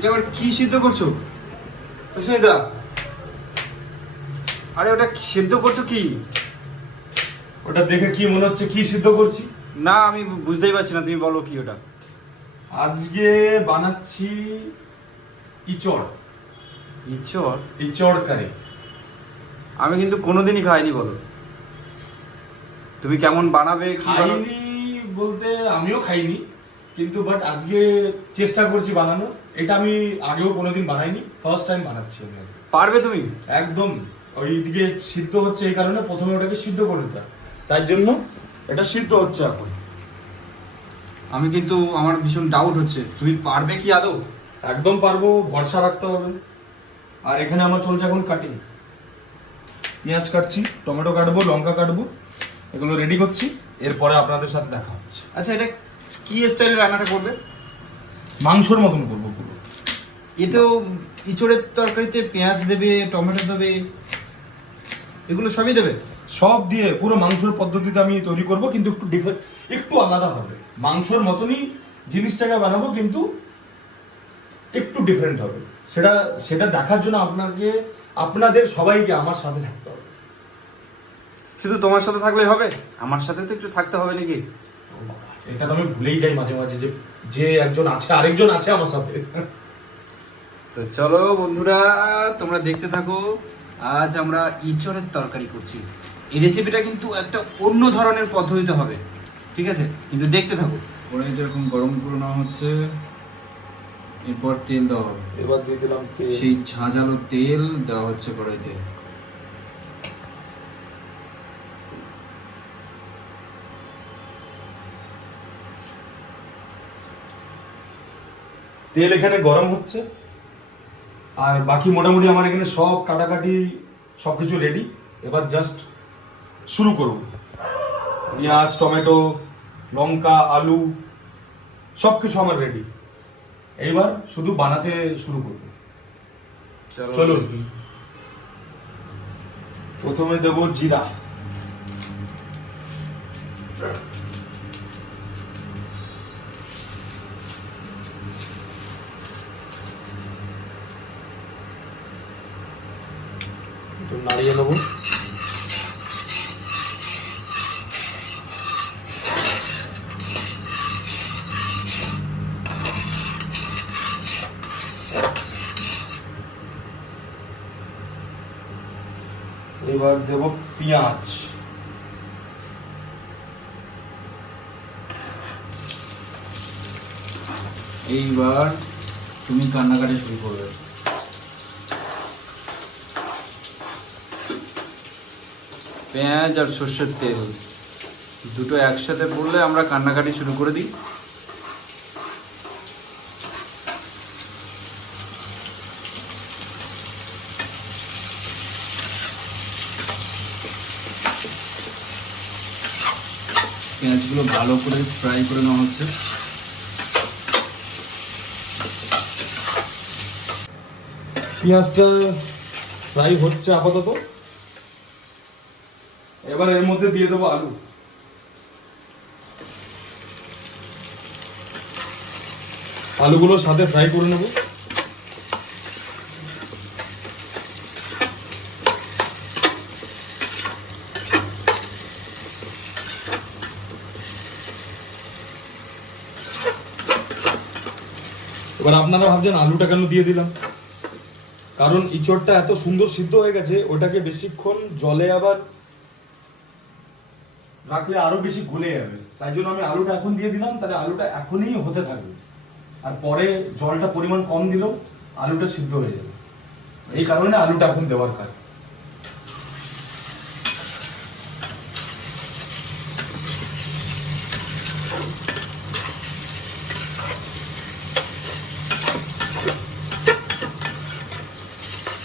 এটা আবার কি সিদ্ধ করছো সুস্মিতা? আরে ওটা সিদ্ধ করছো কি? ওটা দেখে কি মনে হচ্ছে কি সিদ্ধ করছি? না আমি বুঝতেই পারছি না, তুমি বলো কি ওটা। আজকে বানাচ্ছি ইচড়। ইঁচড়? ইচড় কারি। আমি কিন্তু কোনোদিনই খাইনি, বলো তুমি কেমন বানাবে কি বানাবে? খাইনি বলতে আমিও খাইনি, কিন্তু বাট আজকে চেষ্টা করছি বানানো। এটা আমি আগেও কোনোদিন বানাইনি, ফার্স্ট টাইম বানাচ্ছি আমি আজকে। পারবে তুমি? একদম। ওইদিকে সিদ্ধ হচ্ছে এই কারণে প্রথমে ওটাকে সিদ্ধ করে দিতে হয়, তাই জন্য এটা সিদ্ধ হচ্ছে এখন। আমি কিন্তু আমার ভীষণ ডাউট হচ্ছে, তুমি পারবে কি আদৌ? একদম পারবো, ভরসা রাখতে হবে। আর এখানে আমার চলছে এখন কাটিং। পেঁয়াজ কাটছি, টমেটো কাটবো, লঙ্কা কাটবো, এগুলো রেডি করছি। এরপরে আপনাদের সাথে দেখা হচ্ছে। আচ্ছা এটা কি স্টাইলে রান্নাটা করবে? মাংসর মতন করবো পুরো। এ তো ইঁচড়ের তরকারিতে পেঁয়াজ দেবে, টমেটো দেবে, এগুলো সবই দেবে? সব দিয়ে পুরো মাংসর পদ্ধতিতে আমি তৈরি করব, কিন্তু একটু একটু আলাদা হবে। মাংসর মতনই জিনিসটাকে বানাবো, কিন্তু একটু ডিফারেন্ট হবে। সেটা সেটা দেখার জন্য আপনাদের সবাইকে আমার সাথে থাকতে হবে। শুধু তোমার সাথে থাকলেই হবে? আমার সাথে তো একটু থাকতে হবে নাকি? এটা তো আমি ভুলেই যাই মাঝে মাঝে, যে যে একজন আছে, আরেকজন আছে আমার সাথে। তো চলো বন্ধুরা, তোমরা দেখতে থাকো। আজ আমরা ইঁচড়ের তরকারি করছি। এই রেসিপিটা কিন্তু একটা অন্য ধরনের পদ্ধতিতে হবে, ঠিক আছে? কিন্তু দেখতে থাকো। কড়াইটা এখন গরম করে নেওয়া হচ্ছে, এরপর তেল দেওয়া হবে। এবার দিয়ে দিলাম তেল। সেই ঝাঁঝালো তেল দেওয়া হচ্ছে কড়াইতে। তেল এখানে গরম হচ্ছে, আর বাকি মোটামুটি আমার এখানে সব কাটাকাটি সবকিছু রেডি। এবার জাস্ট শুরু করব। পেঁয়াজ, টমেটো, লঙ্কা, আলু সবকিছু আমার রেডি। এইবার শুধু বানাতে শুরু করব। চলুন। প্রথমে দেব জিরা। একটু নাড়িয়ে নেব। এবার দেব পেঁয়াজ। এইবার তুমি কান্নাকাটি শুরু করবে। পেঁয়াজ আর সর্ষের তেল দুটো একসাথে পড়লে আমরা কান্নাকাটি শুরু করে দিই। পেঁয়াজগুলো ভালো করে ফ্রাই করে নেওয়া হচ্ছে। পেঁয়াজটা ফ্রাই হচ্ছে আপাতত। এবার এর মধ্যে দিয়ে দেবো আলু। আলুগুলো সাথে ফ্রাই করে নেব। এবার আপনারা ভাবছেন আলুটা কেন দিয়ে দিলাম, কারণ ইঁচড়টা এত সুন্দর সিদ্ধ হয়ে গেছে, ওটাকে বেশিক্ষণ জলে আবার রাখলে আরো বেশি গলে যাবে। তাই জন্য আমি আলুটা এখন দিয়ে দিলাম, তাহলে আলুটা এখনই হতে থাকবে, আর পরে জলটা পরিমাণ কম দিলেও আলুটা সিদ্ধ হয়ে যাবে। এই কারণে আলুটা এখন দেওয়ার কাজ।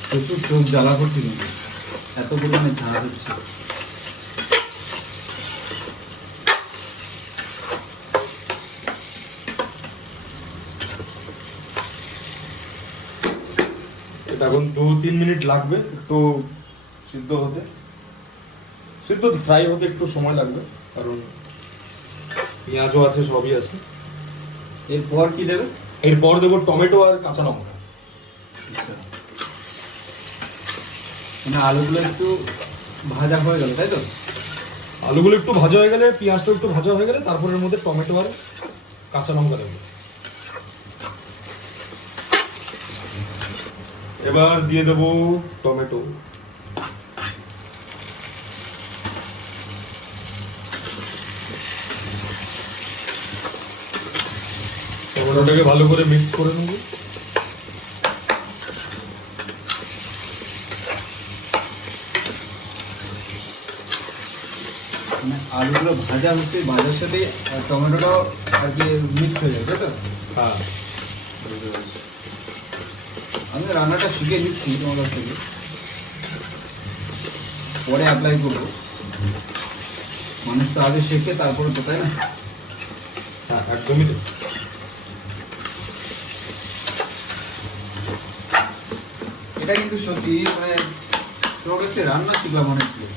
প্রচুর চোখ জ্বালা করছে, কিন্তু এত পরিমাণে ঝাঁজ হচ্ছে। এটা এখন 2-3 মিনিট লাগবে একটু সিদ্ধ হতে। সিদ্ধ ফ্রাই হতে একটু সময় লাগবে, কারণ পেঁয়াজও আছে, সবই আছে। এরপর কি দেবে? এরপর দেবো টমেটো আর কাঁচা লঙ্কা। আচ্ছা, মানে আলুগুলো একটু ভাজা হয়ে গেল তাই তো? আলুগুলো একটু ভাজা হয়ে গেলে, পেঁয়াজটা একটু ভাজা হয়ে গেলে, তারপর এর মধ্যে টমেটো আর কাঁচা লঙ্কা দেবো। এবার দিয়ে দেবো টমেটো। টমেটোটাকে ভালো করে মিক্স করে নেব। মানে আলুগুলো ভাজা হচ্ছে, ভাজার সাথে টমেটোটাও আর কি মিক্স হয়ে যাবে তাই তো? হ্যাঁ, আমি রান্নাটা শিখে নিচ্ছি তোমার কাছ থেকে, পরে অ্যাপ্লাই করবো। মানুষ তো আগে শেখে তারপরে তো, তাই না? হ্যাঁ, একদমই ঠিক। এটা কিন্তু সত্যি মানে তোমার কাছ থেকে রান্না শিখলাম অনেকগুলো।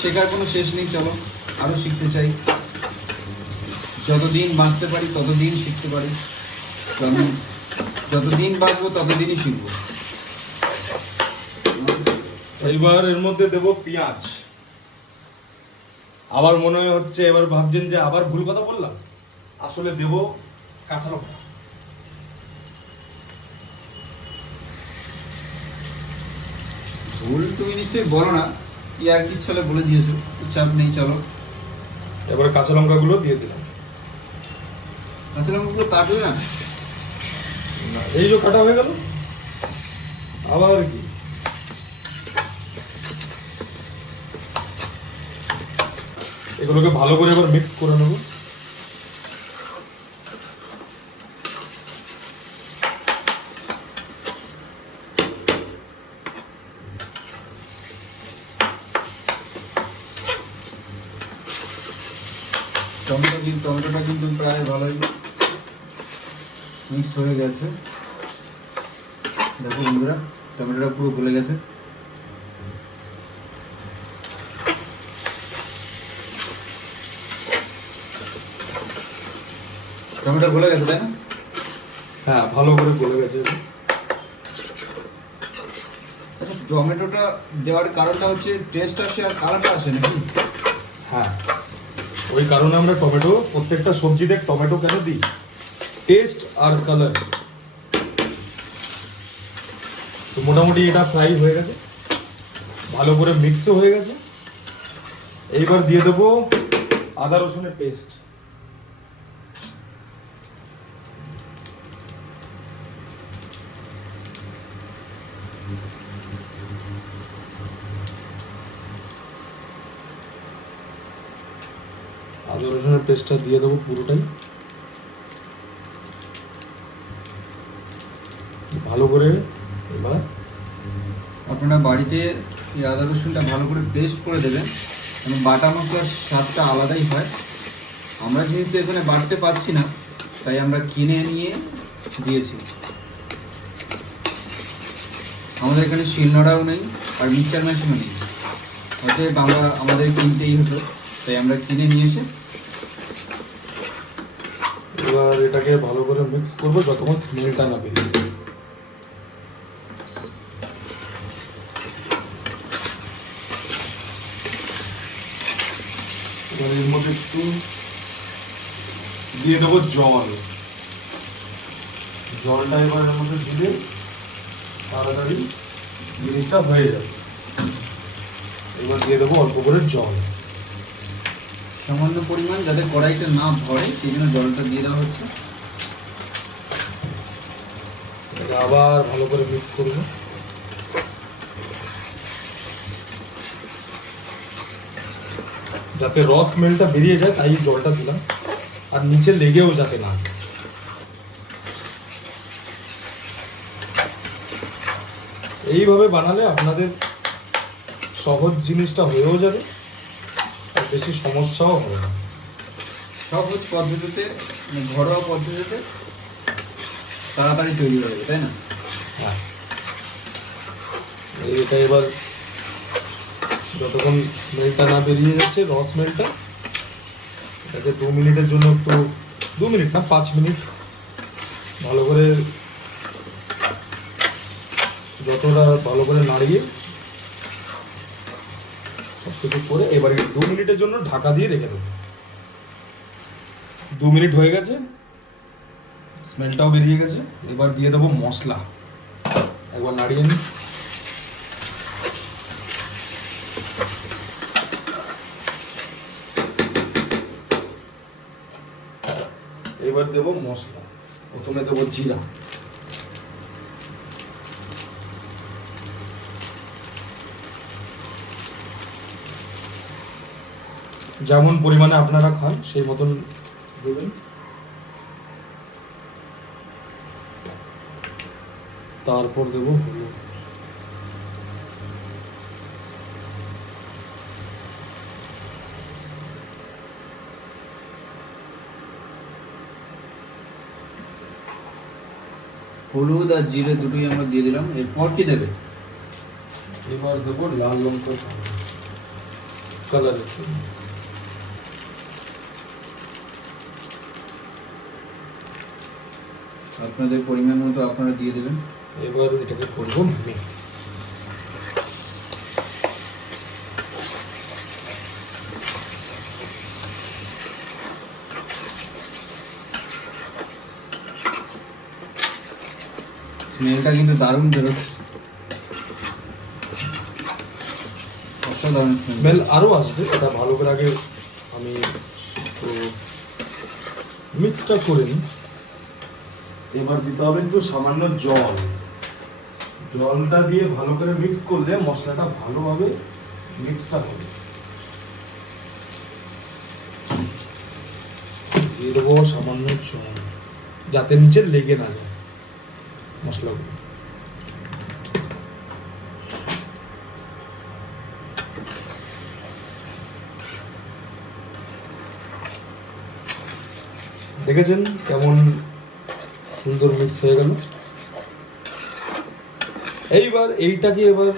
শেখার কোনো শেষ নেই, চলো আরো শিখতে চাই। যতদিন বাঁচতে পারি ততদিন শিখতে পারি, তো আমি যতদিন বাঁচবো ততদিনই শিখবো। এইবার এর মধ্যে দেবো পেঁয়াজ। আবার মনে হচ্ছে, এবার ভাবছেন যে আবার ভুল কথা বললাম, আসলে দেবো কাঁচা লঙ্কা। ভুল তুমি নিশ্চয়ই বলো না, কি আর কি ছেলে বলে দিয়েছো, তো চাপ নেই, চলো। এবার কাঁচা লঙ্কাগুলো দিয়ে দিলাম। কাঁচা লঙ্কাগুলো কাটবে না? এই যে কাটা হয়ে গেল, আবার কি এগুলোকে ভালো করে এবার মিক্স করে নেব। টমেটোটা কিন্তু প্রায় ভালোই মিক্স হয়ে গেছে। দেখো বন্ধুরা, টমেটোটা পুরো গলে গেছে। টমেটো গলে গেছে তাই না? হ্যাঁ, ভালো করে গলে গেছে। আচ্ছা, টমেটোটা দেওয়ার কারণটা হচ্ছে টেস্ট আসে আর কালারটা আসে নাকি? হ্যাঁ, ওই কারণে আমরা টমেটো, প্রত্যেকটা সবজিতে টমেটো কেন দিই? টেস্ট আর কালার। তো মোটামুটি এটা ফ্রাই হয়ে গেছে, ভালো করে মিক্সও হয়ে গেছে। এইবার দিয়ে দেবো আদা রসুনের পেস্ট। আদা রসুনের পেস্টটা দিয়ে দেবো পুরোটাই, ভালো করে। এবার আপনারা বাড়িতে এই আদা রসুনটা ভালো করে পেস্ট করে দেবেন, কারণ বাটা মশলার স্বাদটা আলাদাই হয়। আমরা যেহেতু এখানে বাটতে পারছি না, তাই আমরা কিনে নিয়ে দিয়েছি। আমাদের এখানে শিলনোড়াও নেই আর মিক্সচার মেশিনও নেই, অতএব আমাদের কিনতেই হতো, তাই আমরা কিনে নিয়ে এসে এবার এটাকে ভালো করে মিক্স করবো যতক্ষণ স্মেলটা না বেরিয়ে যায়। এবার এর মধ্যে একটু দিয়ে দেবো জল। জলটা এবার এর মধ্যে দিলে তাড়াতাড়ি জিনিসটা হয়ে যাবে। এবার দিয়ে দেবো অল্প করে জল, সামান্য পরিমাণ, যাতে কড়াইতে না ধরে সেই জন্য জলটা দিয়ে দেওয়া হচ্ছে। এটা আবার ভালো করে মিক্স করবো। যাতে রস স্মেলটা বেরিয়ে যায় তাই জলটা দিলাম, আর নিচে লেগেও যাতে না। এইভাবে বানালে আপনাদের সহজ জিনিসটা হয়েও যাবে আর বেশি সমস্যাও হবে না। সহজ পদ্ধতিতে, মানে ঘরোয়া পদ্ধতিতে তাড়াতাড়ি তৈরি হয়ে যাবে, তাই না? হ্যাঁ, এটা এবার যতক্ষণ স্মেলটা না বেরিয়ে যাচ্ছে, রস স্মেলটা, এটাকে 2 মিনিটের জন্য একটু 2 মিনিট না 5 মিনিট ভালো করে যতটা ভালো করে নাড়িয়ে সব কিছু করে এবারে 2 মিনিটের জন্য ঢাকা দিয়ে রেখে দেবো। 2 মিনিট হয়ে গেছে, স্মেলটাও বেরিয়ে গেছে। এবার দিয়ে দেবো মশলা, একবার নাড়িয়ে নিই। এবার দেবো মশলা, প্রথমে দেবো জিরা, যেমন পরিমাণে আপনারা খান সেই মতন দেবেন। তারপর দেবো হলুদ, হলুদ আর জিরে দুটোই আমরা দিয়ে দিলাম। এরপর কি দেবে? এবার দেবো লাল লঙ্কা কালারের জন্য। আপনাদের পরিমাণ মতো আপনারা দিয়ে দেবেন। এবার এটাকে করবো মিক্স। স্মেলটা কিন্তু দারুণ বেরোচ্ছে, অসাধারণ স্মেল আরো আসবে। এটা ভালো করে আগে আমি মিক্সটা করে নিই। এবার দিতে হবে একটু সামান্য জল। জলটা দিয়ে ভালো করে মিক্স করলে মশলাটা ভালোভাবে মিক্সটা হবে। দিয়ে দেবো সামান্য জল, যাতে নিচে লেগে না যায় মশলাগুলো। দেখেছেন কেমন সুন্দর মিক্স হয়ে গেল। এইবার এইটাকে এবার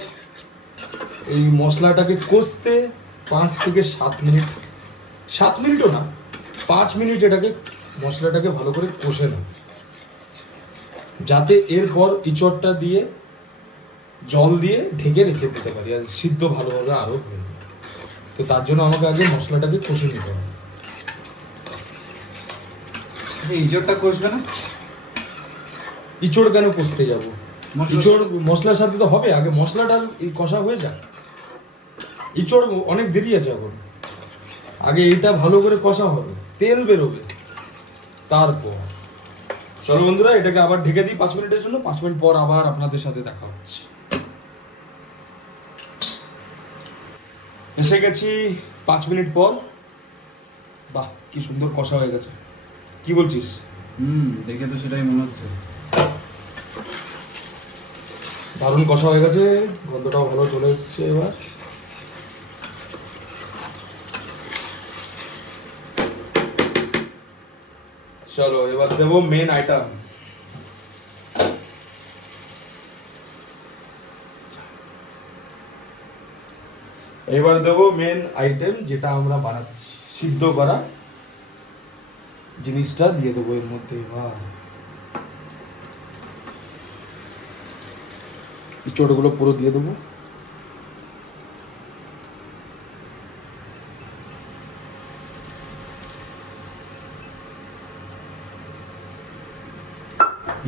এই মশলাটাকে কষতে 5 থেকে 7 মিনিট, 7 মিনিটও না 5 মিনিট এটাকে মশলাটাকে ভালো করে কষে নাও, যাতে এরপর ইঁচড়টা দিয়ে জল দিয়ে ঢেকে রেখে দিতে পারি আর সিদ্ধ ভালোভাবে আরো হয়ে যাবে। তো তার জন্য আমাকে আগে মশলাটাকে কষে নিতে হবে। ইঁচড়টা কষবে না? ইঁচড় কেন কষতে যাবো? মশলার ইঁচড় মশলার সাথে তো হবে, আগে মশলাটা কষা হয়ে যায়। ইঁচড় অনেক দেরি আছে এখন, আগে এটা ভালো করে কষা হবে, তেল বেরোবে, তারপর। চলো বন্ধুরা এটাকে আবার ঢেকে দিই 5 মিনিটের জন্য। 5 মিনিট পর আবার আপনাদের সাথে দেখা হচ্ছে। এসে গেছি 5 মিনিট পর। বাহ, কি সুন্দর কষা হয়ে গেছে, কি বলছিস? দেখে তো সেটাই মনে হচ্ছে। দারুণ কষা হয়ে গেছে, গন্ধটাও ভালো চলে এসেছে। এবার চলো এবার দেবো মেন আইটেম। এবার দেবো মেন আইটেম, যেটা আমরা বানাচ্ছি, সিদ্ধ করা জিনিসটা দিয়ে দেবো এর মধ্যে। এবার ইঁচড়গুলো পুরো দিয়ে দেবো।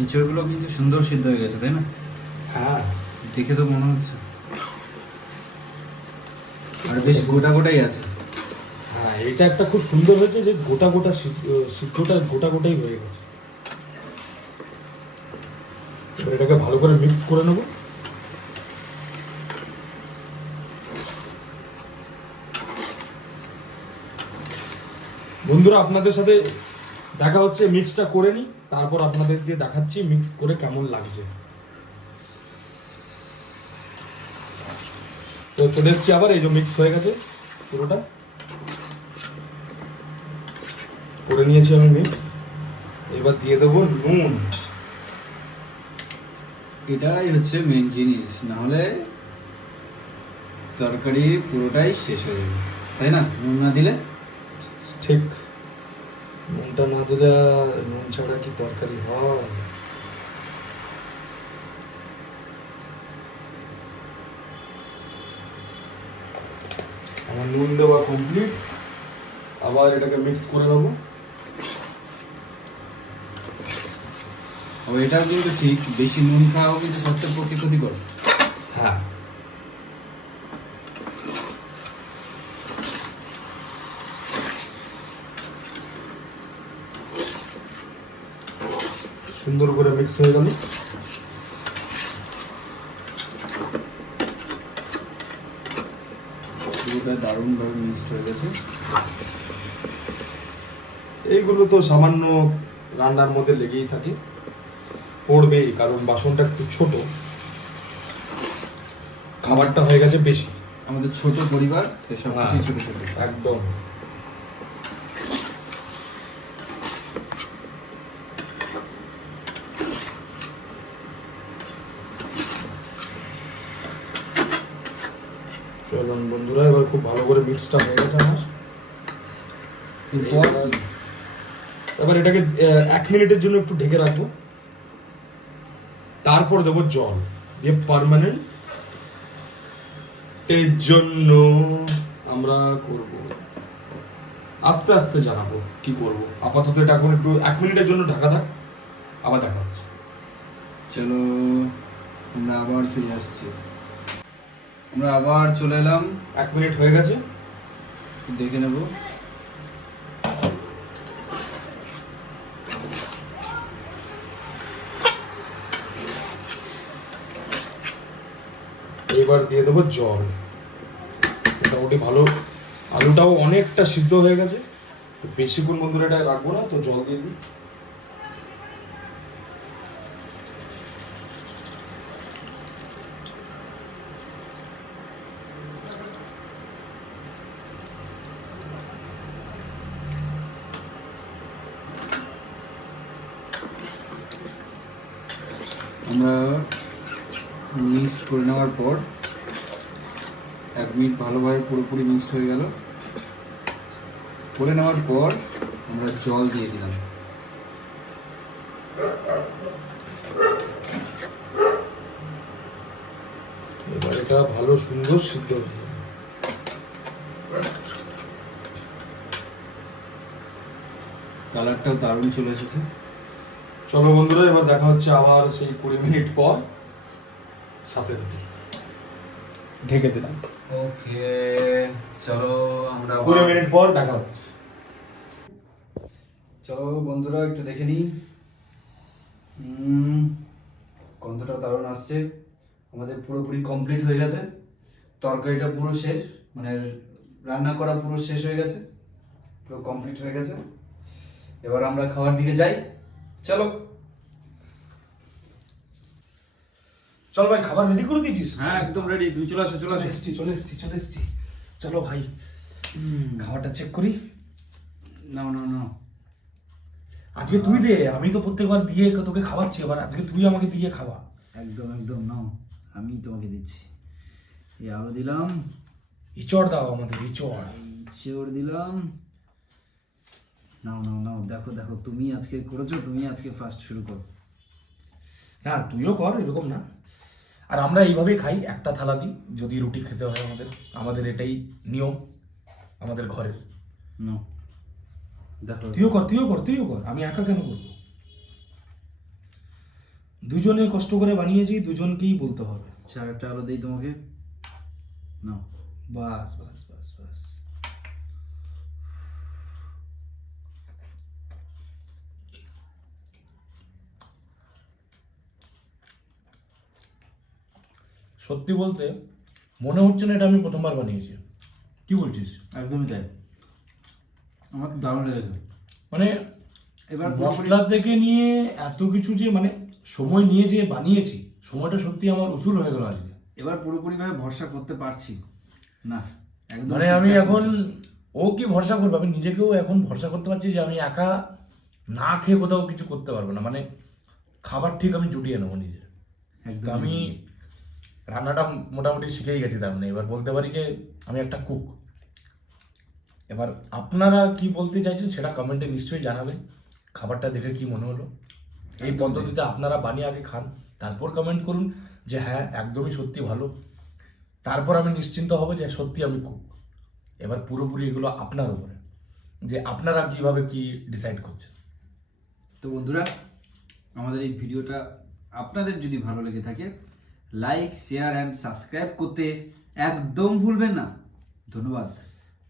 ইঁচড়গুলো কিন্তু সুন্দর সিদ্ধ হয়ে গেছে, তাই না? হ্যাঁ, দেখে তো মনে হচ্ছে। আর বেশ গোটা গোটাই আছে। হ্যাঁ, এটা একটা খুব সুন্দর হয়েছে যে গোটা গোটা সিদ্ধটা গোটা গোটাই হয়ে গেছে। এবার এটাকে ভালো করে মিক্স করে নেব। বন্ধুরা আপনাদের সাথে দেখা হচ্ছে, মিক্সটা করে নিই, তারপর আপনাদেরকে দেখাচ্ছি মিক্স করে কেমন লাগছে। তো চলে এসছি আবার, এই যে মিক্স হয়ে গেছে পুরোটা করে নিয়েছি আমি মিক্স। এবার দিয়ে দেবো নুন। এটাই হচ্ছে মেন জিনিস, না হলে তরকারি পুরোটাই শেষ হয়ে যাবে, তাই না? নুন না দিলে। ঠিক নুনটা না দিলে নুন ছাড়া কি তরকারি হয়? আমার নুন দেওয়া কমপ্লিট। আবার এটাকে মিক্স করে দেবো। ও এটাও কিন্তু ঠিক, বেশি নুন খাওয়াও কিন্তু স্বাস্থ্যের পক্ষে ক্ষতিকর। হ্যাঁ, সুন্দর করে মিক্স হয়ে গেল। পুরোটা দারুণভাবে মিক্সড হয়ে গেছে। এইগুলো তো সামান্য রান্নার মধ্যে লেগেই থাকে, পড়বেই, কারণ বাসনটা একটু ছোট, খাবারটা হয়ে গেছে বেশি। আমাদের ছোট পরিবার, সব হ্যাঁ, কিছু ছোট ছোট। একদম। চলুন বন্ধুরা, এবার খুব ভালো করে মিক্সটা হয়ে গেছে আমার। এরপর কি? এবার এটাকে 1 মিনিটের জন্য একটু ঢেকে রাখবো, তারপর দেবো জল দিয়ে পার্মানেন্ট এর জন্য আমরা করব আস্তে আস্তে জানাবো কি করব। আপাতত এটা এখন একটু 1 মিনিটের জন্য ঢাকা থাক, আবার দেখা হচ্ছে। চলো আমরা আবার ফিরে আসছি। আমরা আবার চলে এলাম, 1 মিনিট হয়ে গেছে। দেখে নেব। এবার দিয়ে দেবো জল। মোটামুটি ভালো, আলুটাও অনেকটা সিদ্ধ হয়ে গেছে, তো বেশিক্ষণ বন্ধুরা এটা রাখবো না, তো জল দিয়ে দিই। আমরা মিক্সড করে নেওয়ার পর 1 মিনিট ভালোভাবে পুরোপুরি মিক্সড হয়ে গেল। করে নেওয়ার পর আমরা জল দিয়ে দিলাম। এবার এটা ভালো সুন্দর সিদ্ধ হয়ে যাবে। কালারটাও দারুণ চলে এসেছে। চলো বন্ধুরা, এবার দেখা হচ্ছে আবার সেই 20 মিনিট পর। সাথে থেকে ঢেকে দিলাম। ওকে, চলো আমরা 20 মিনিট পর দেখা হচ্ছে। চলো বন্ধুরা একটু দেখে নিই। গন্ধটা দারুণ আসছে। আমাদের পুরোপুরি কমপ্লিট হয়ে গেছে, তরকারিটা পুরো শেষ, মানে রান্না করা পুরো শেষ হয়ে গেছে, পুরো কমপ্লিট হয়ে গেছে। এবার আমরা খাওয়ার দিকে যাই, চলো। চল ভাই, খাবার রেডি করে দিয়েছিস? হ্যাঁ একদম রেডি, তুমি চলে আসো চলে আসো। চলে এসছি। চলো ভাই, খাবারটা চেক করি। নাও নাও নাও। আজকে তুই দে, আমি তো প্রত্যেকবার দিয়ে তোকে খাওয়াচ্ছি, এবার আজকে তুই আমাকে দিয়ে খাওয়া। একদম একদম নাও, আমি তোমাকে দিচ্ছি। এই আলু দিলাম, ইচড় দাও আমাদের, ইচড়। চিওর দিলাম। নাও নাও নাও, দেখো দেখো, তুমি আজকে করেছো, তুমি আজকে ফার্স্ট শুরু করো। না, তুইও কর, এরকম না। আর আমরা এইভাবেই খাই, একটা থালা দিই যদি রুটি খেতে হয় আমাদের। আমাদের এটাই নিয়ম আমাদের ঘরের। নাও দেখো, তুইও কর, আমি একা কেন করবো? দুজনে কষ্ট করে বানিয়েছি, দুজনকেই বলতে হবে। একটা আলু দিই তোমাকে, নাও। বাস বাস বাস বাস। সত্যি বলতে মনে হচ্ছে না এটা আমি প্রথমবার বানিয়েছি। কি বলছিস? একদমই তাই, আমার তো দারুণ লেগেছে। মানে এবার মশলা থেকে নিয়ে এত কিছু যে মানে সময় নিয়ে যে বানিয়েছি, সময়টা সত্যি আমার উসুল হয়ে গেল আজকে। এবার পুরোপুরি ভাবে ভরসা করতে পারছি না, একদম মানে আমি এখন, ও কি ভরসা করবে, আমি নিজেকেও এখন ভরসা করতে পারছি যে আমি একা না খেয়ে কোথাও কিছু করতে পারবো না। মানে খাবার ঠিক আমি জুটিয়ে নেবো নিজে। তো আমি রান্নাটা মোটামুটি শিখেই গেছি, তার মানে এবার বলতে পারি যে আমি একটা কুক। এবার আপনারা কি বলতে চাইছেন সেটা কমেন্টে নিশ্চয়ই জানাবেন। খাবারটা দেখে কি মনে হলো, এই পদ্ধতিতে আপনারা বানিয়ে আগে খান, তারপর কমেন্ট করুন যে হ্যাঁ একদমই সত্যি ভালো। তারপর আমি নিশ্চিন্ত হব যে সত্যি আমি কুক। এবার পুরোপুরি এগুলো আপনার উপরে, যে আপনারা কিভাবে কি ডিসাইড করছেন। তো বন্ধুরা, আমাদের এই ভিডিওটা আপনাদের যদি ভালো লেগে থাকে, লাইক, শেয়ার অ্যান্ড সাবস্ক্রাইব করতে একদম ভুলবেন না। ধন্যবাদ।